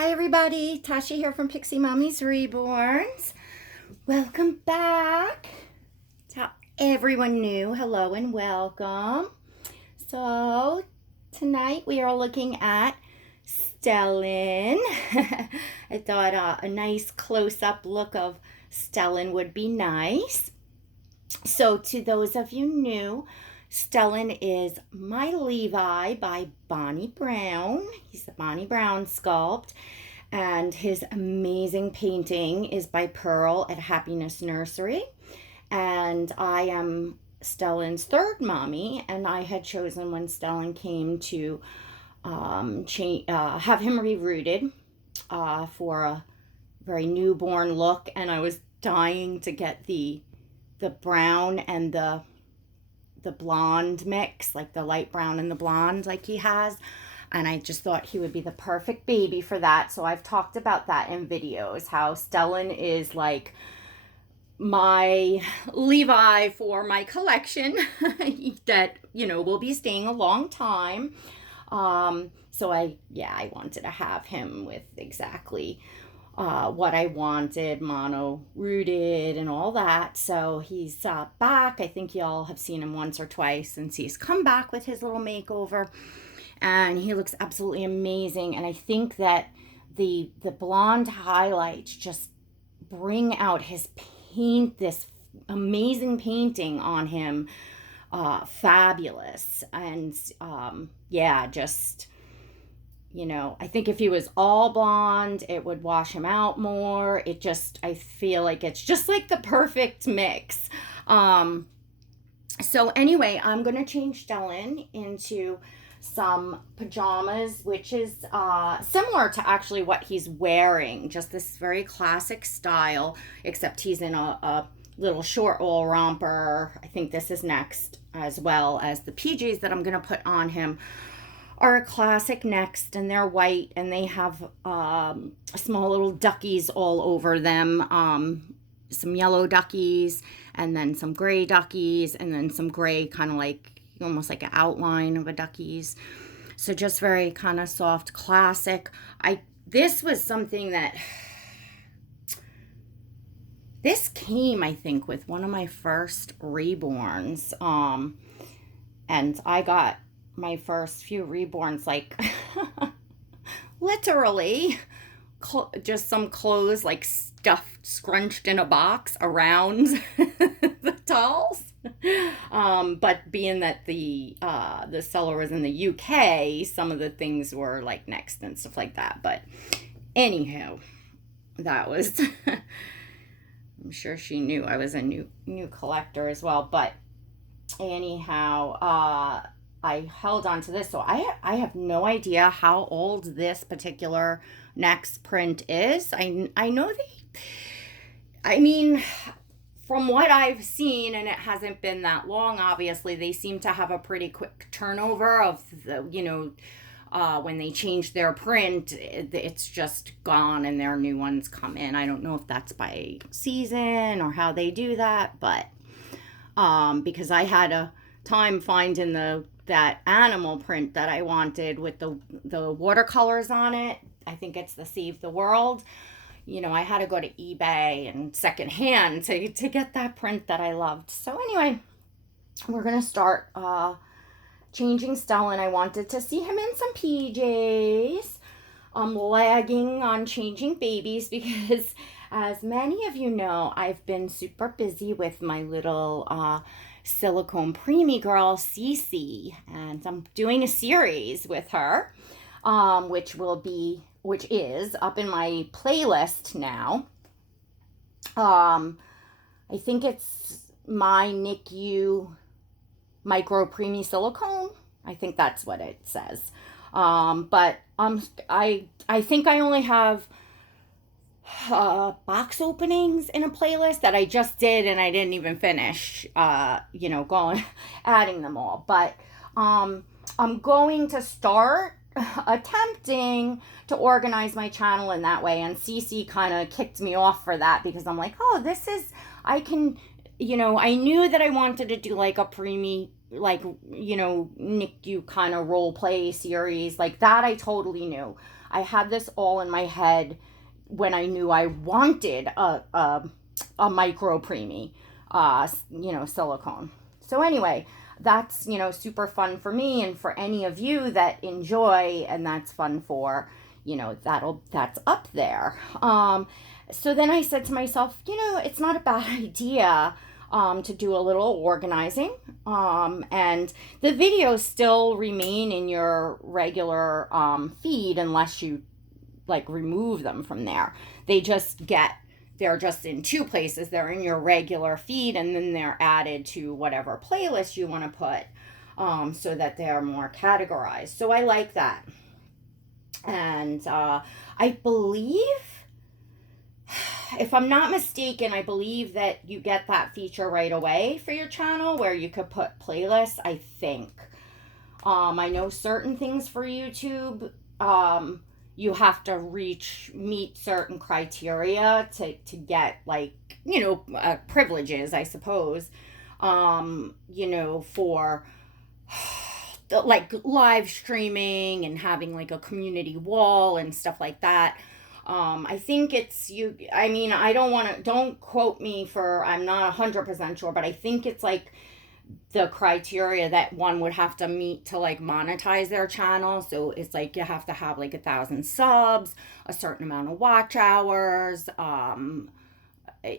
Hi everybody, Tasha here from Pixie Mommy's Reborns. Welcome back. To everyone new, hello and welcome. So tonight we are looking at Stellan. I thought a nice close-up look of Stellan would be nice. So to those of you new, Stellan is My Levi by Bonnie Brown. He's the Bonnie Brown sculpt. And his amazing painting is by Pearl at Happiness Nursery. And I am Stellan's third mommy, and I had chosen when Stellan came to have him rerouted for a very newborn look. And I was dying to get the brown and the blonde mix, like the light brown and the blonde like he has. And I just thought he would be the perfect baby for that. So I've talked about that in videos, how Stellan is like my Levi for my collection that, will be staying a long time. So I wanted to have him with exactly what I wanted, mono rooted and all that. So he's back. I think y'all have seen him once or twice since he's come back with his little makeover, and he looks absolutely amazing. And I think that the blonde highlights just bring out his paint, this amazing painting on him. Fabulous. And just, I think if he was all blonde, it would wash him out more. I feel like it's just like the perfect mix. So anyway, I'm going to change Stellan into some pajamas, which is similar to actually what he's wearing. Just this very classic style, except he's in a little short wool romper. I think this is next, as well as the PJs that I'm going to put on him are a classic next, and they're white, and they have small little duckies all over them. Some yellow duckies, and then some gray duckies, and then some gray kind of like almost like an outline of a duckies. So just very kind of soft classic. This was something that this came, I think, with one of my first Reborns. And I got my first few Reborns like literally just some clothes like stuffed, scrunched in a box around the dolls. But being that the seller was in the UK, some of the things were like next and stuff like that. But anyhow, that was I'm sure she knew I was a new collector as well. But anyhow, I held on to this. So I have no idea how old this particular next print is. I know from what I've seen, and it hasn't been that long, obviously, they seem to have a pretty quick turnover of the, when they change their print, it's just gone and their new ones come in. I don't know if that's by season or how they do that, but because I had a time finding that animal print that I wanted with the watercolors on it. I think it's the Save the World. I had to go to eBay and secondhand to get that print that I loved. So anyway, we're going to start changing Stellan. I wanted to see him in some PJs. I'm lagging on changing babies because, as many of you know, I've been super busy with my little silicone preemie girl, Cece, and I'm doing a series with her, which is up in my playlist now. I think it's my NICU micro preemie silicone. I think that's what it says. But I think I only have box openings in a playlist that I just did, and I didn't even finish going adding them all. But I'm going to start attempting to organize my channel in that way, and Cece kind of kicked me off for that because I'm like, I knew that I wanted to do like a preemie like, you know, NICU kind of role play series like that. I totally knew. I had this all in my head when I knew I wanted a micro preemie, silicone. So anyway, that's, super fun for me and for any of you that enjoy, and that's fun for, that's up there. So then I said to myself, it's not a bad idea to do a little organizing. And the videos still remain in your regular feed unless you like remove them from there. They're just in two places. They're in your regular feed, and then they're added to whatever playlist you want to put, so that they're more categorized. So I like that. And I believe, if I'm not mistaken, I believe that you get that feature right away for your channel where you could put playlists, I think. I know certain things for YouTube, you have to meet certain criteria to get, like, privileges, I suppose, for like live streaming and having like a community wall and stuff like that. I think don't quote me I'm not 100% sure, but I think it's like the criteria that one would have to meet to like monetize their channel. So it's like you have to have like 1,000 subs, a certain amount of watch hours.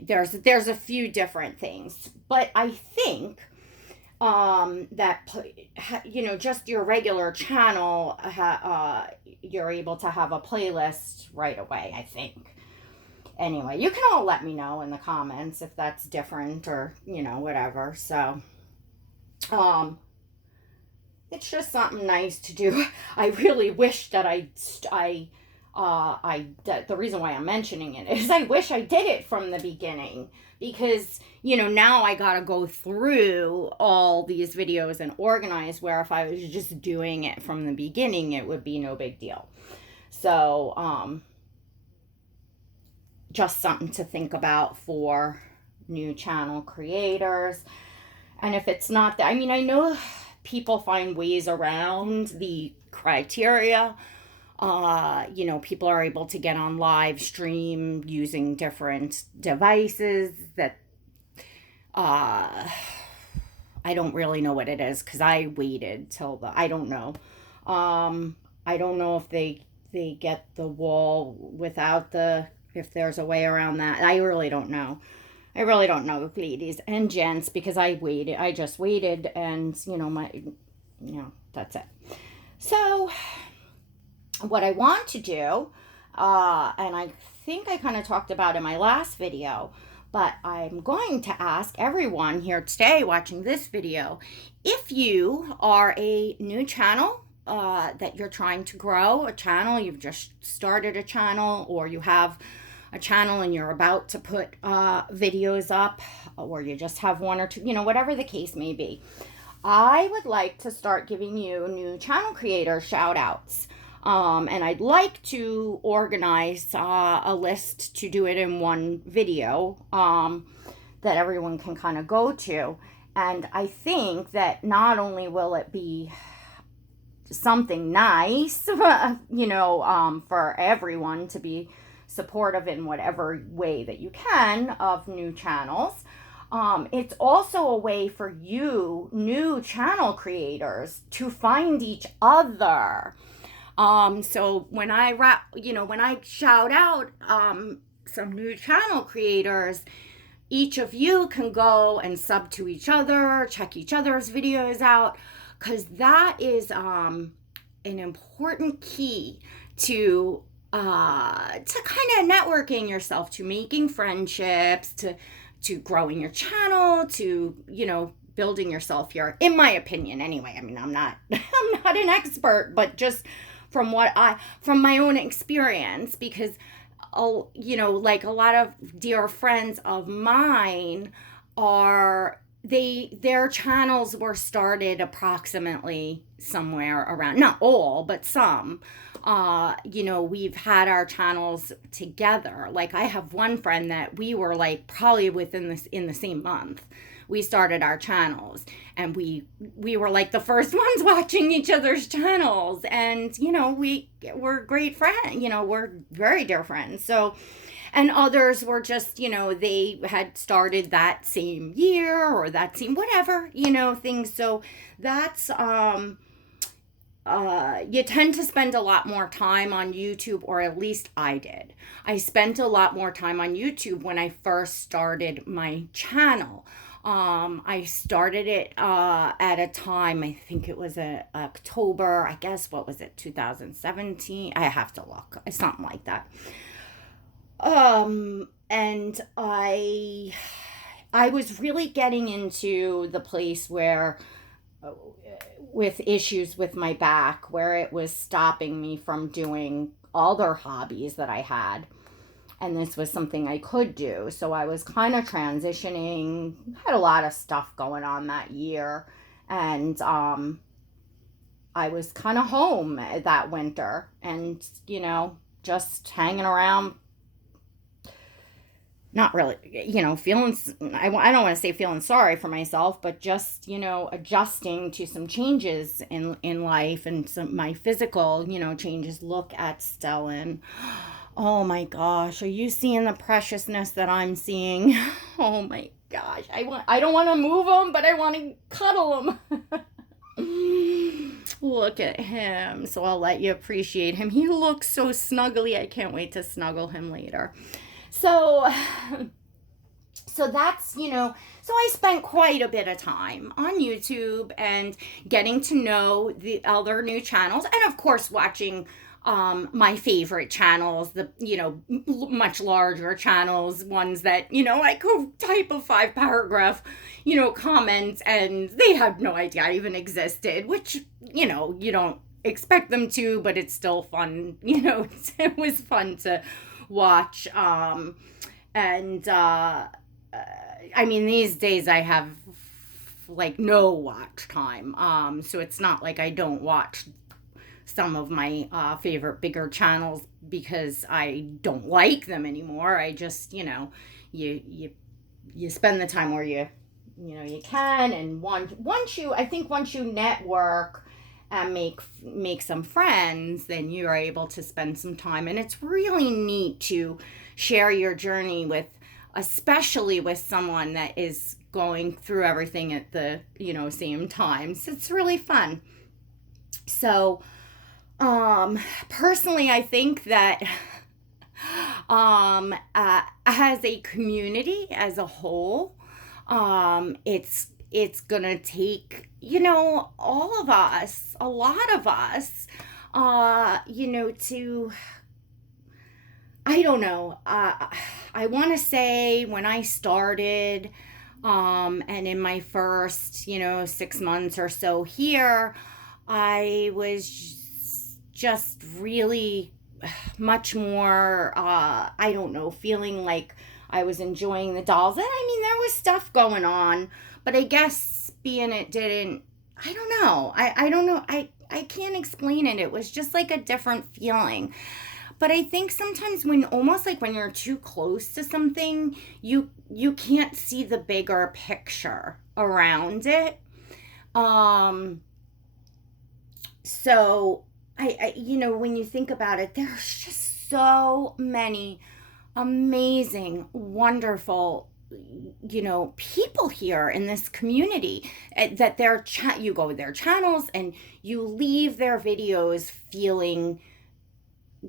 There's a few different things, but I think that just your regular channel, you're able to have a playlist right away, I think. Anyway, you can all let me know in the comments if that's different or whatever. So it's just something nice to do. I really wish that the reason why I'm mentioning it is I wish I did it from the beginning, because now I gotta go through all these videos and organize, where if I was just doing it from the beginning, it would be no big deal. So just something to think about for new channel creators. And if it's not that, I know people find ways around the criteria. People are able to get on live stream using different devices that I don't really know what it is, because I waited till I don't know. I don't know if they get the wall without if there's a way around that. I really don't know. Ladies and gents, because I just waited, and that's it. So what I want to do, and I think I kind of talked about in my last video, but I'm going to ask everyone here today watching this video, if you are a new channel that you're trying to grow, a channel, you've just started a channel, or you have a channel and you're about to put videos up, or you just have one or two, whatever the case may be, I would like to start giving you new channel creator shout outs. And I'd like to organize a list to do it in one video that everyone can kind of go to. And I think that not only will it be something nice, for everyone to be supportive in whatever way that you can of new channels, it's also a way for you new channel creators to find each other. So when I shout out some new channel creators, each of you can go and sub to each other, check each other's videos out, because that is an important key to kind of networking yourself, to making friendships, to growing your channel, to building yourself here, in my opinion anyway. I'm not an expert, but just from my own experience, because like a lot of dear friends of mine their channels were started approximately somewhere around, not all, but some. We've had our channels together. Like, I have one friend that we were like probably in the same month. we started our channels, and we were like the first ones watching each other's channels, and we're great friends, we're very dear friends. So, and others were just, they had started that same year or that same whatever, things. So that's you tend to spend a lot more time on YouTube, or at least I did. I spent a lot more time on YouTube when I first started my channel. I started it at a time, I think it was October, I guess, what was it, 2017? I have to look, something like that. And I was really getting into the place where, with issues with my back, where it was stopping me from doing other hobbies that I had. And this was something I could do. So I was kind of transitioning, had a lot of stuff going on that year. And I was kind of home that winter and, just hanging around. Not really, feeling, I don't want to say feeling sorry for myself, but just, adjusting to some changes in life and my physical, changes. Look at Stellan. Oh my gosh, are you seeing the preciousness that I'm seeing? Oh my gosh, I don't want to move him, but I want to cuddle him. Look at him. So I'll let you appreciate him. He looks so snuggly. I can't wait to snuggle him later. So that's, so I spent quite a bit of time on YouTube and getting to know the other new channels, and of course watching my favorite channels, the, much larger channels, ones that, I could type a 5-paragraph, comment, and they had no idea I even existed, which, you don't expect them to, but it's still fun, it was fun to watch. I mean, these days I have like no watch time. So it's not like I don't watch some of my favorite bigger channels because I don't like them anymore. I just, you spend the time where you can, and once you network and make some friends, then you are able to spend some time. And it's really neat to share your journey especially with someone that is going through everything at the, same time. So it's really fun. So, personally, I think that, as a community, as a whole, it's gonna take, all of us, a lot of us, to, I don't know, I want to say when I started, and in my first, 6 months or so here, I was just really much more, I don't know, feeling like I was enjoying the dolls. And I mean, there was stuff going on, but I guess I don't know. I don't know. I can't explain it. It was just like a different feeling. But I think sometimes almost like when you're too close to something, you can't see the bigger picture around it. So I when you think about it, there's just so many amazing, wonderful, people here in this community, that you go to their channels and you leave their videos feeling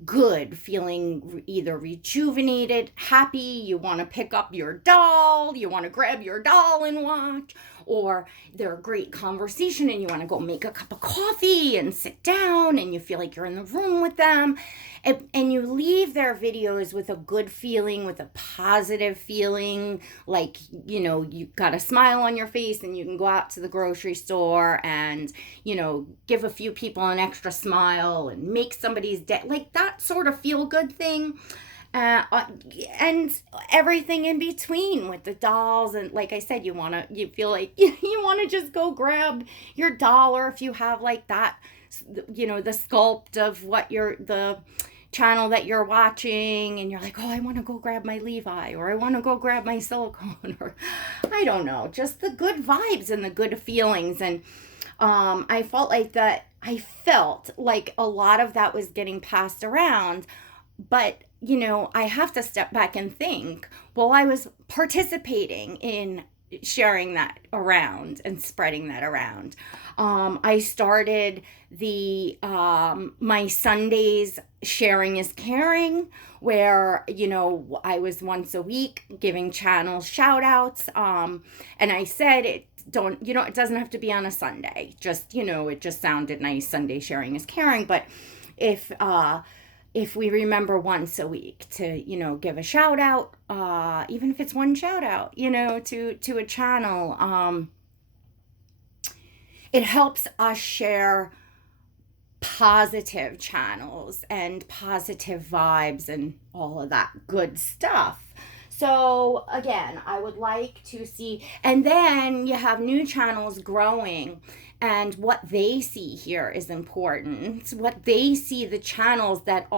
good, feeling either rejuvenated, happy, you want to pick up your doll, you want to grab your doll and watch, or they're a great conversation and you want to go make a cup of coffee and sit down and you feel like you're in the room with them, and you leave their videos with a good feeling, with a positive feeling, like, you got a smile on your face and you can go out to the grocery store and, give a few people an extra smile and make somebody's day, like that sort of feel good thing. And everything in between with the dolls, and like I said, you feel like you want to just go grab your doll, or if you have like that, the sculpt of what channel that you're watching and you're like, oh, I want to go grab my Levi, or I want to go grab my silicone, or I don't know, just the good vibes and the good feelings. And I felt like a lot of that was getting passed around, but I have to step back and think, well, I was participating in sharing that around and spreading that around. I started the my Sundays sharing is caring, where I was once a week giving channels shout outs, and I said it doesn't have to be on a Sunday, just it just sounded nice, Sunday sharing is caring, but if we remember once a week to give a shout out, even if it's one shout out to a channel, it helps us share positive channels and positive vibes and all of that good stuff. So again, I would like to see, and then you have new channels growing, and what they see here is important. What they see the channels that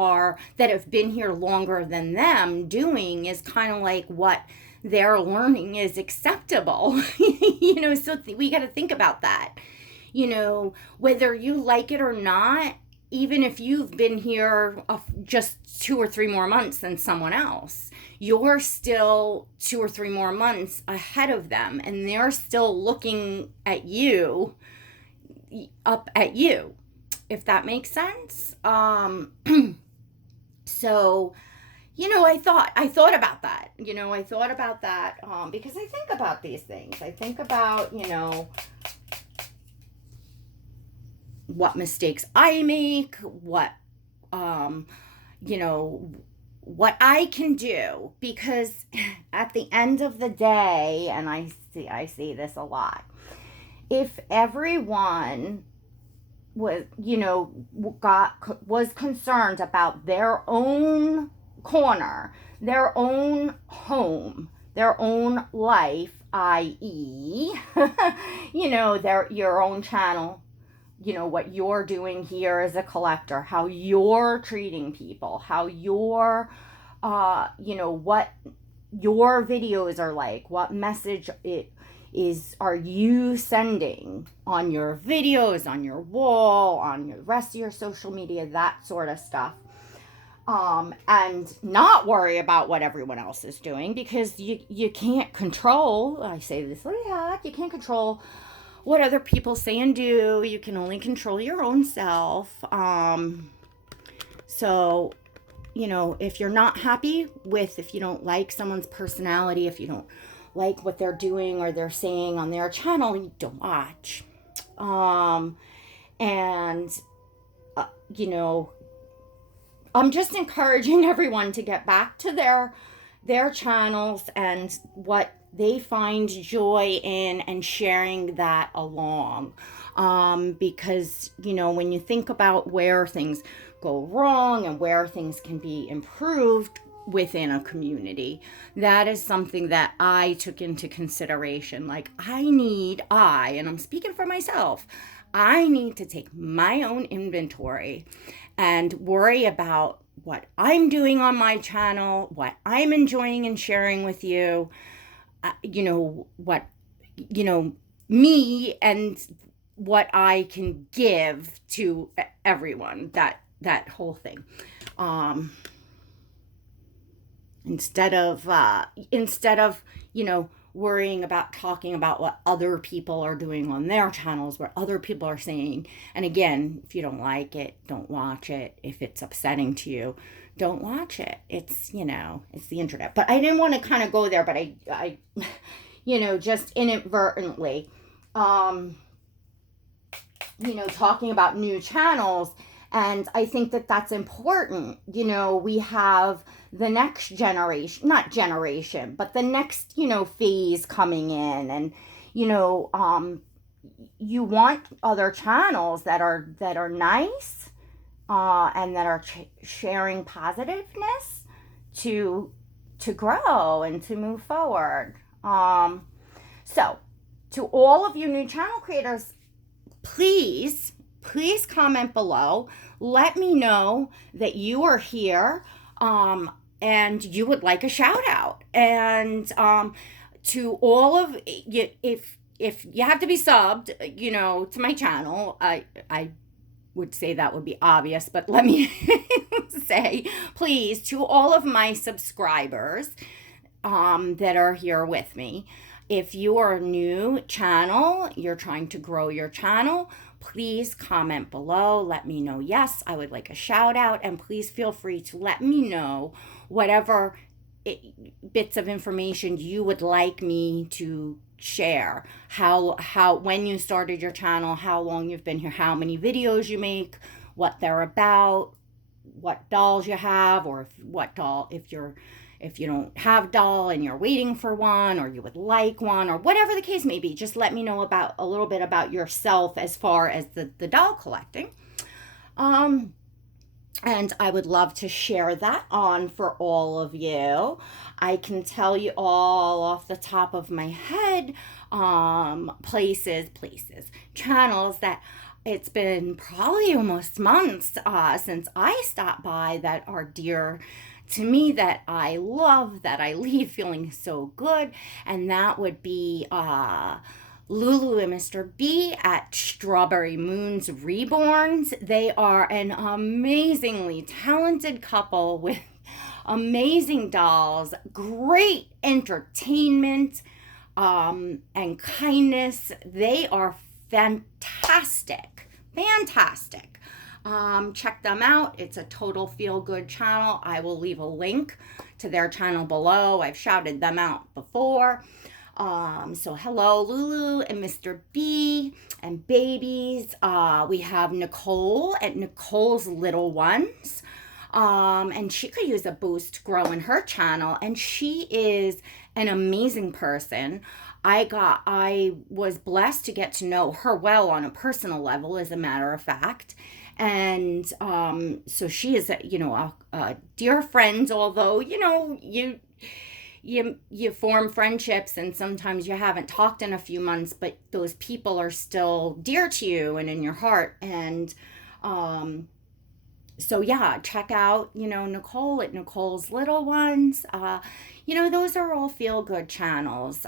have been here longer than them doing is kind of like what they're learning is acceptable. So we got to think about that. Whether you like it or not, even if you've been here just 2 or 3 more months than someone else, you're still 2 or 3 more months ahead of them, and they're still looking at you, up at you, if that makes sense. So I thought about that. Because I think about these things. I think about what mistakes I make, what what I can do, because at the end of the day, and I see this a lot, if everyone was concerned about their own corner, their own home, their own life, i.e. your own channel, what you're doing here as a collector, how you're treating people, how you're what your videos are like, what message are you sending on your videos, on your wall, on the rest of your social media, that sort of stuff. And not worry about what everyone else is doing, because you can't control, I say this a lot, you can't control what other people say and do. You can only control your own self. So, if you're not happy if you don't like someone's personality, if you don't like what they're doing or they're saying on their channel, you don't watch. I'm just encouraging everyone to get back to their channels and what they find joy in, and sharing that along. Because, when you think about where things go wrong and where things can be improved within a community, that is something that I took into consideration. Like, and I'm speaking for myself, I need to take my own inventory and worry about what I'm doing on my channel, what I'm enjoying and sharing with you, me, and what I can give to everyone, that whole thing. Instead of worrying about talking about what other people are doing on their channels, what other people are saying. And again, if you don't like it, don't watch it. If it's upsetting to you, don't watch it. It's the internet. But I didn't want to kind of go there, but I just inadvertently, talking about new channels. And I think that that's important. We have the next generation, not generation, but the next, phase coming in. And, you want other channels that are nice, and that are sharing positiveness to grow and to move forward. So to all of you new channel creators, please please comment below. Let me know that you are here, and you would like a shout out. And to all of you, if you have to be subbed, to my channel, I would say that would be obvious, but let me say, please, to all of my subscribers that are here with me, if you are a new channel, you're trying to grow your channel, please comment below. Let me know, yes, I would like a shout out, and please feel free to let me know whatever bits of information you would like me to share. How when you started your channel, how long you've been here, how many videos you make, what they're about, what dolls you have, or if you don't have doll and you're waiting for one, or you would like one, or whatever the case may be. Just let me know about a little bit about yourself as far as the doll collecting. And I would love to share that on for all of you. I can tell you all off the top of my head, places, channels that it's been probably almost months since I stopped by that are dear to me, that I love, that I leave feeling so good. And that would be Lulu and Mr. B at Strawberry Moon's Reborns. They are an amazingly talented couple with amazing dolls, great entertainment, and kindness. They are fantastic. Check them out. It's a total feel-good channel. I will leave a link to their channel below. I've shouted them out before. So hello, Lulu and Mr. B and babies. We have Nicole at Nicole's Little Ones. And she could use a boost growing her channel. And she is an amazing person. I was blessed to get to know her well on a personal level, as a matter of fact. And so she is a dear friend, although you form friendships and sometimes you haven't talked in a few months, but those people are still dear to you and in your heart. And so yeah, check out Nicole at Nicole's Little Ones. Those are all feel-good channels.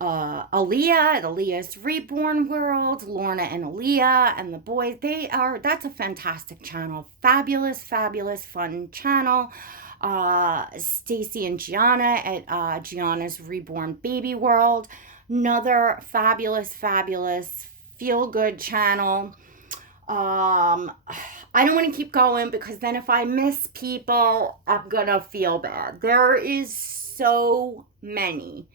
Aliyah at Aliyahs Reborn World, Lorna and Aliyah and the boys, that's a fantastic channel. Fabulous fun channel. Stacy and Giana at Giana's Reborn Baby World, another fabulous feel-good channel. I don't want to keep going because then if I miss people, I'm gonna feel bad. There is so many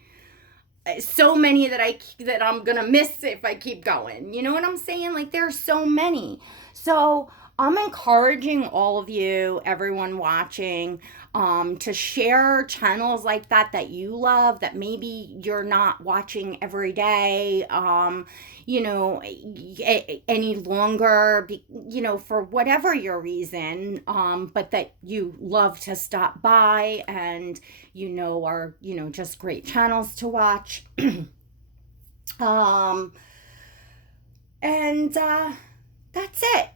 that I'm gonna miss if I keep going. You know what I'm saying? Like, there's so many. So I'm encouraging all of you, everyone watching, to share channels like that you love, that maybe you're not watching every day, any longer, for whatever your reason, but that you love to stop by and, are, just great channels to watch. And that's it.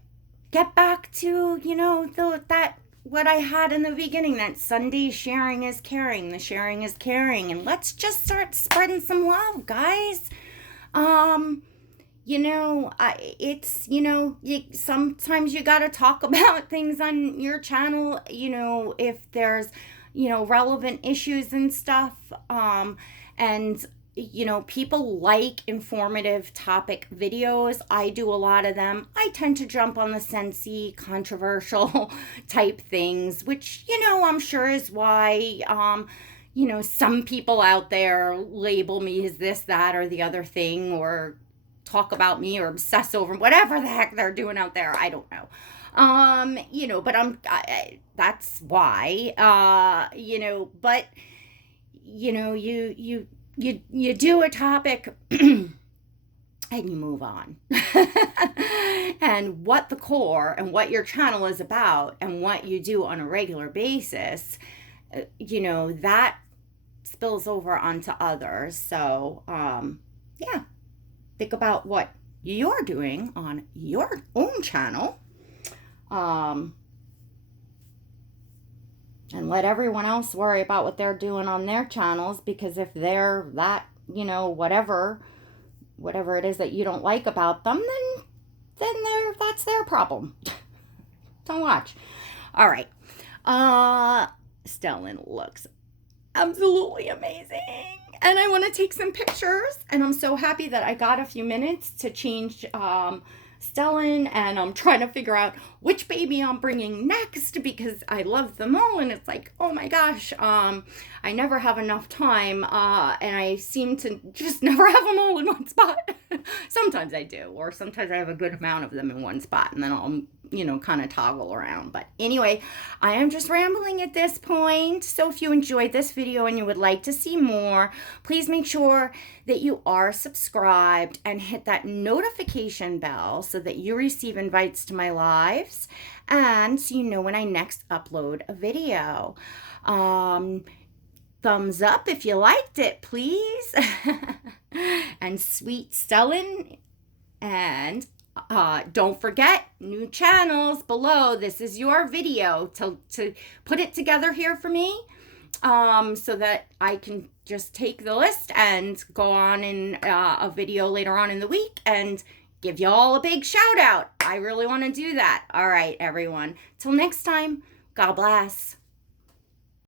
Get back to, what I had in the beginning, that Sunday sharing is caring, the sharing is caring, and let's just start spreading some love, guys. Sometimes you gotta talk about things on your channel, if there's, relevant issues and stuff, and people like informative topic videos. I do a lot of them. I tend to jump on the sensey, controversial type things, which, I'm sure is why, some people out there label me as this, that, or the other thing, or talk about me or obsess over whatever the heck they're doing out there. I don't know. But that's why, but, you do a topic and you move on. And what the core and what your channel is about and what you do on a regular basis, that spills over onto others. So, yeah, think about what you're doing on your own channel. And let everyone else worry about what they're doing on their channels, because if they're that, you know, whatever it is that you don't like about them, then that's their problem. Don't watch. All right. Stellan looks absolutely amazing. And I want to take some pictures. And I'm so happy that I got a few minutes to change Stellan. And I'm trying to figure out which baby I'm bringing next, because I love them all. And it's like, oh my gosh, I never have enough time. And I seem to just never have them all in one spot. Sometimes I do. Or sometimes I have a good amount of them in one spot. And then I'll, you know, kind of toggle around. But anyway, I am just rambling at this point. So if you enjoyed this video and you would like to see more, please make sure that you are subscribed and hit that notification bell so that you receive invites to my lives and so you know when I next upload a video. Thumbs up if you liked it, please. And sweet Stellan. And don't forget, new channels below. This is your video to put it together here for me, so that I can just take the list and go on in a video later on in the week and give you all a big shout out. I really want to do that. All right, everyone. Till next time, God bless.